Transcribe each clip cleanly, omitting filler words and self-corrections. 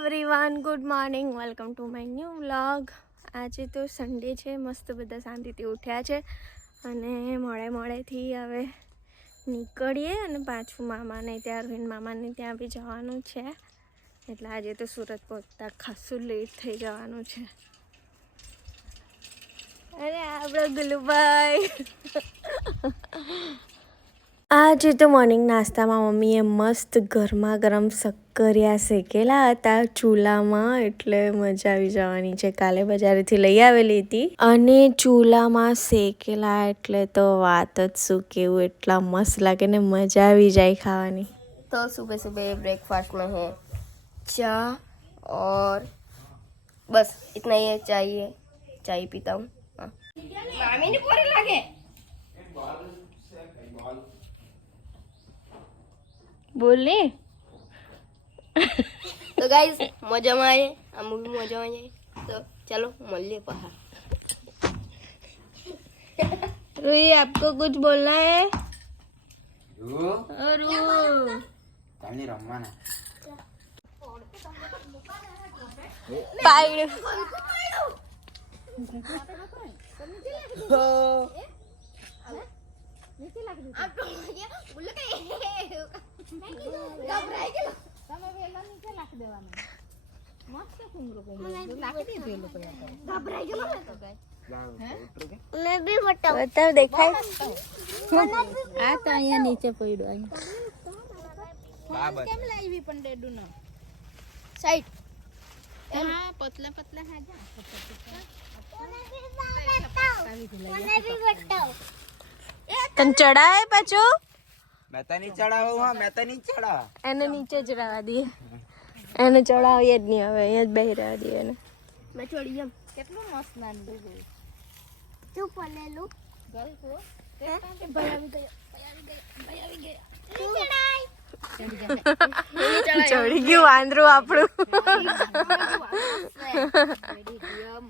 Everyone, good morning, welcome to my new vlog. આજે તો Sunday છે, મસ્ત બધા શાંતિથી ઉઠ્યા છે અને મોડેથી હવે નીકળીએ અને પાછું મામાને ત્યાં રોહિન મામાને ત્યાં બી જવાનું છે. એટલે આજે તો સુરત પહોંચતા ખાસું લેટ થઈ જવાનું છે. અરે આપણો ગુલુભાઈ. આજે તો મોર્નિંગ નાસ્તામાં મમ્મીએ મસ્ત ગરમા ગરમ શક્કરિયા શેકેલા હતા ચૂલામાં, એટલે મજા આવી જવાની છે. કાલે બજારેથી લઈ આવેલી હતી અને ચૂલામાં શેકેલા એટલે તો વાત જ શું કેવું, એટલા મસ્ત લાગે ને મજા આવી જાય ખાવાની. તો સુબહ સુબह ब्रेकफास्ट में है चाय और बस इतना ही चाहिए. चाय पीता हूँ. मामी ने पूरे लगे बोले तो गाइस मजा में आए, हम भी मजा में आए. तो चलो मल्ले पहाड़. रुई, आपको कुछ बोलना है? पाइड बताओ, देखाय આ તો અહીંયા નીચે પડ્યો. અહીંયા કેમ લાવી પણ ડેડું ન साइड હા પતલા પતલા હાજા તન ચડાય પાછો. मैं तो नहीं चढ़ा हुआ, मैं तो नहीं चढ़ा. એને નીચે જ રહેવા દઈએ, એને ચડાવીએ જ નહીં, હવે અહીંયા જ બેહી રહેવા દઈએ એને. મેં ચડી જામ. કેટલું મસ્ત નાનું છે. તું પલેલું ગઈ તો ભાઈ આવી ગયો. ચડી ગયું વાંદરું આપણું.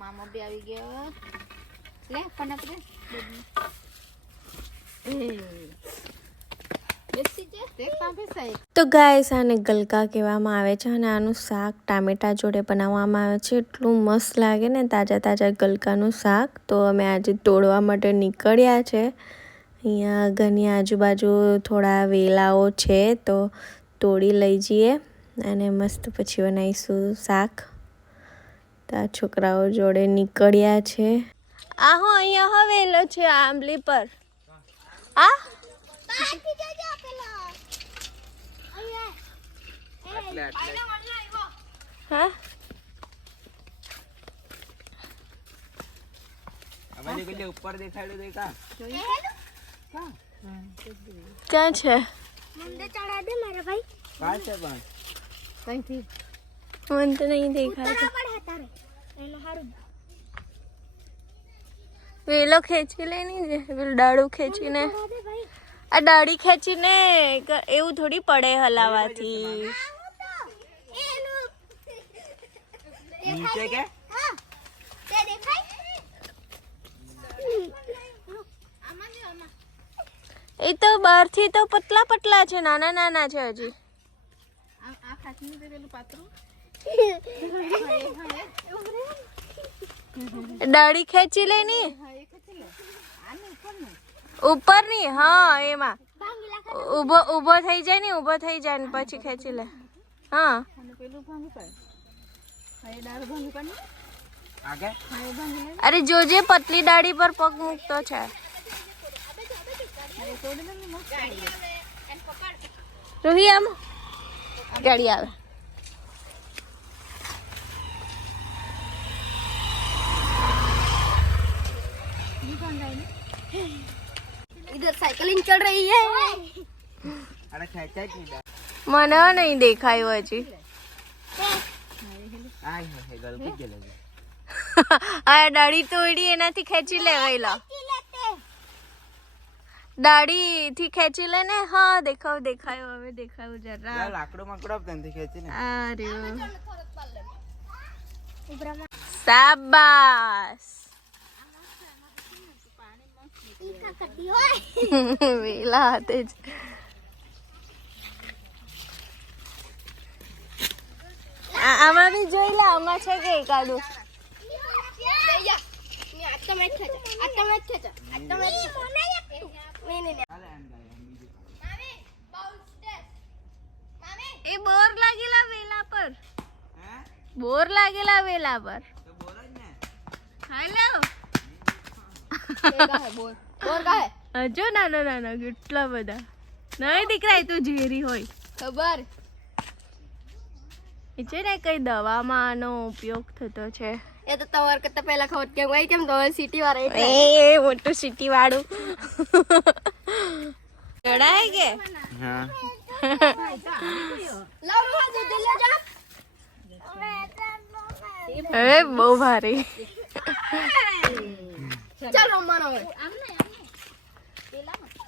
મામા બી આવી ગયો. લે પણ આપણે તો ગાઈસ, આને ગલકા કહેવામાં આવે છે અને આનું શાક ટામેટા જોડે બનાવવામાં આવે છે. એટલું મસ્ત લાગે ને તાજા તાજા ગલકાનું શાક. તો અમે આજે તોડવા માટે નીકળ્યા છે. અહીંયા ઘરની આજુબાજુ થોડા વેલાઓ છે, તો તોડી લઈ જઈએ અને મસ્ત પછી બનાવીશું શાક. તો આ છોકરાઓ જોડે નીકળ્યા છે. આ હો અહીંયા હો વેલો છે આંબલી પર. આ હા हमारे को ऊपर दिखाई देखा ક્યાં છે? મુંડે ચડા દે મારા ભાઈ. कहाँ से बन કઈથી મને તો નહીં દેખાતું. વેલો ખેંચી લે ની જે પેલું ડાળું ખેંચીને, આ ડાળી ખેંચીને એવું થોડી પડે હલાવાથી. नीचे के એ તો બહારથી તો પતલા પતલા છે, નાના નાના છે હજી. આ ખાચી ને પેલું પાતરું ડાળી ખેંચી લે ની ઉપર ની. હા, એમાં ઊભો થઈ જાય ને, ઊભો થઈ જાય ને પછી ખેંચી લે. હા, અને પેલું ભાંગી પાડ. હા એ દાળ ભાંગી પાડ ને. आगे હા એ ભાંગી લે. અરે જોજે પતલી ડાળી પર પગ મૂકતો છે. રોહી આમ ગાડી આવે. इधर साइकिलिंग चल रही है. अरे खेचा ही नहीं મને નહીં દેખાયું હજી. आए है गलती के लगे આ ડાળી તોડી એનાથી ખેંચી લેવાયલા. ડાળી થી ખેંચી લે ને. હા, દેખાયું હવે દેખાયું જરા. लाकड़ो मकड़ो तंती खेची ने અરે શાબાશ. વેલા હાથે જ આ આમાં બી જોઈ લે, આમાં છે કે એકાદું. એ બોર લાગેલા વેલા પર, બોર લાગેલા વેલા પર. હેલો હજુ નાના નાના કેટલા બધા નહીં દીકરા. તું ઝેરી હોય ખબર એ છે ને, કઈ દવામાં આનો ઉપયોગ થતો છે. એ તો તમાર કરતા પહેલા ખબર કેમ હોય, કેમ તમારે સિટી વાળા એ મોટું સિટી વાળું ચડાય કે હા હવે બહુ ભારી. ચાલ રમવાનો હોય.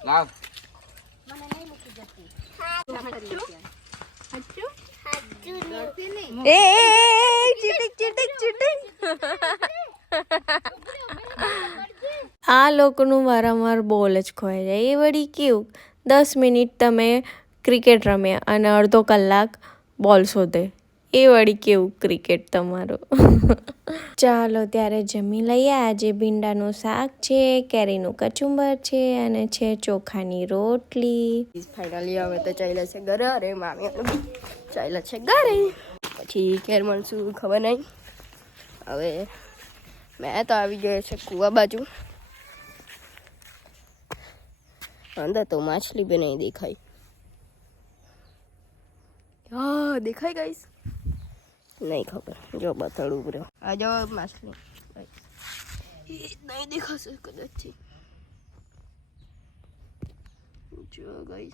લાવ એ ચીટિંગ ચીટિંગ ચીટિંગ. આ લોકોનું વારંવાર બોલ જ ખોવાઈ જાય. એ વળી કેવું 10 મિનિટ તમે ક્રિકેટ રમ્યા અને અડધો કલાક બોલ શોધે. એ વળી કેવું ક્રિકેટ તમારું. ચાલો ત્યારે જમી લઈએ. આજે ભીંડાનું શાક છે, કેરીનું કચુંબર છે અને છે ચોખાની રોટલી. ફાઇનલી હવે તો ચાલ્યા છે ઘરે. અરે મામી બી ચાલ્યા છે ઘરે. પછી કેર મળશું ખબર નહીં. હવે મેં તો આવી ગયો છે કુવા બાજુ. અંદર તો માછલી બી નહીં દેખાય. હા દેખાય ગઈશ નહીં ખબર. જો બતાડું ઉભરો. આ જો માછલી નહીં દેખાશે કદાચ. જો ગઈ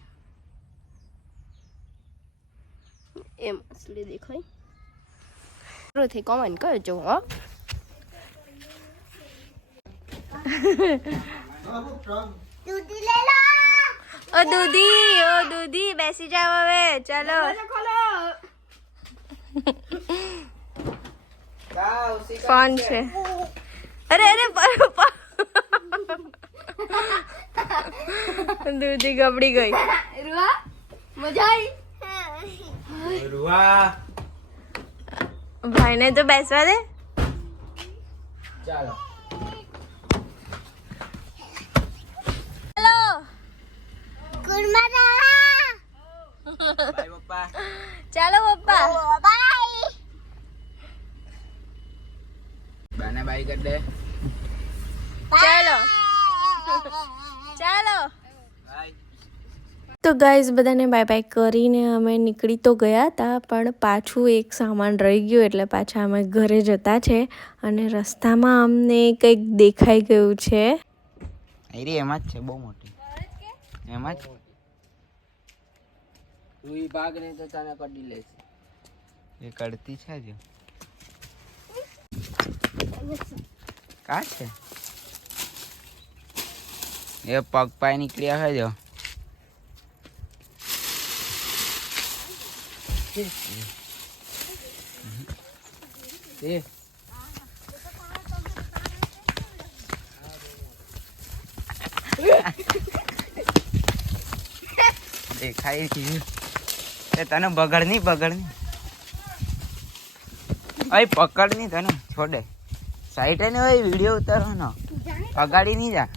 એ માછલી દેખાય. થી કોમેન્ટ કરજો. હા ઓ દૂધી બેસી જાવ હવે. ચાલો કોણ છે? અરે દૂધી ગબડી ગઈ. મજા આવી. રૂવા ભાઈને તો બેસવા દે. ચાલો હેલો બાય પપ્પા. ચાલો પપ્પા. બાને બાય કર દે. ચાલો ચાલો. બાય. તો ગાઈઝ બધાને બાય બાય કરીને અમે નીકળી તો ગયા હતા, પણ પાછું એક સામાન રહી ગયું એટલે પાછા અમે ઘરે જતા છે. અને રસ્તામાં અમને કંઈક દેખાઈ ગયું છે. અરે એમાં જ છે, બહુ મોટી એમાં જ. તું ભાગ નહીં તો તને કડી લેશે. એ કડતી છે જો. કા છે એ પગ પાય નીકળ્યા હોય જો. દેખાય છે એ તને. બગડ નહીં અય પકડ નહીં તને છોડે. સાઈડ ને હોય વિડીયો ઉતારવાનો. અગાડી નહીં જા.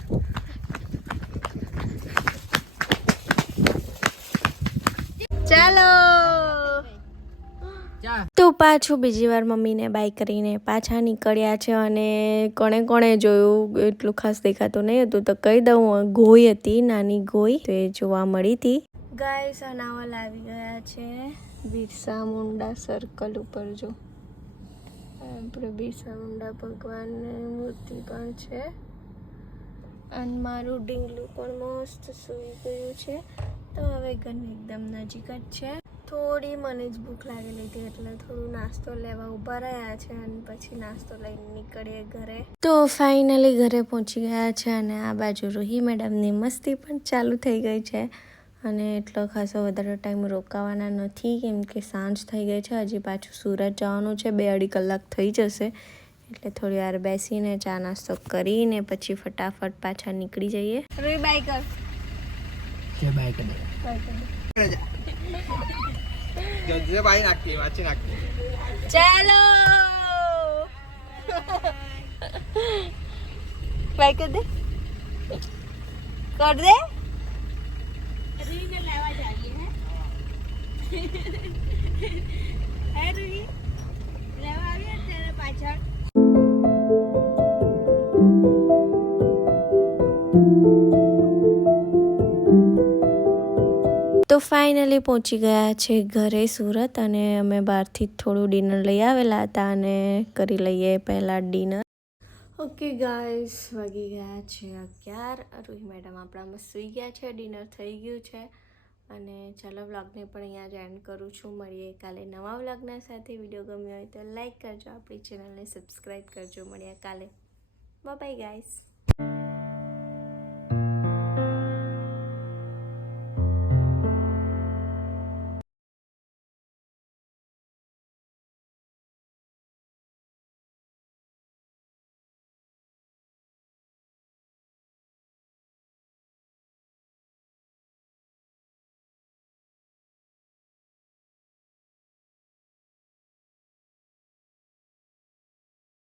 ચાલો તો પાછું બીજી વાર મમ્મીને બાય કરીને પાછા નીકળ્યા છે. અને કોણે જોયું એટલું ખાસ દેખાતું નહીં હતું તો કહી દઉં, ગોઈ હતી, નાની ગોઈ, તો એ જોવા મળી હતી. ગાઈસ અનાવલ આવી ગયા છે બિરસા મુંડા સર્કલ ઉપર. જો આપણે બિરસા મુંડા ભગવાનની મૂર્તિ પણ છે. અને મારું ઢીંગલું પણ મસ્ત સૂઈ ગયું છે. તો હવે ઘરની એકદમ નજીક જ છે. થોડી મને જ ભૂખ લાગેલી હતી એટલે થોડું નાસ્તો લેવા ઊભા રહ્યા છે અને પછી નાસ્તો લઈને નીકળીએ ઘરે. તો ફાઇનલી ઘરે પહોંચી ગયા છે અને આ બાજુ રૂહી મેડમની મસ્તી પણ ચાલુ થઈ ગઈ છે. અને એટલો ખાસો વધારે ટાઈમ રોકાવાના નથી કેમ કે સાંજ થઈ ગઈ છે. હજી પાછું સુરત જવાનું છે, 2-2.5 કલાક થઈ જશે. એટલે થોડી વાર બેસીને ચા નાસ્તો કરીને પછી ફટાફટ પાછા નીકળી જઈએ. રૂહી બાય કર. કે બાય કર દે. બાય કર. જે ભાઈ નાખી વાંચી નાખી ચાલો બાય કર દે તો ફાઇનલી પહોંચી ગયા છે ઘરે સુરત અને અમે બહારથી થોડું ડિનર લઈ આવેલા હતા અને કરી લઈએ પહેલાં ડિનર. ઓકે ગાઈસ, વાગી ગયા છે 11. રૂહી મેડમ આપણામાં સૂઈ ગયા છે, ડિનર થઈ ગયું છે અને ચાલો વ્લોગને પણ અહીંયા જ એન્ડ કરું છું. મળીએ કાલે નવા વ્લોગના સાથે. વિડીયો ગમ્યો હોય તો લાઈક કરજો, આપણી ચેનલને સબસ્ક્રાઈબ કરજો. મળીએ કાલે. Bye guys.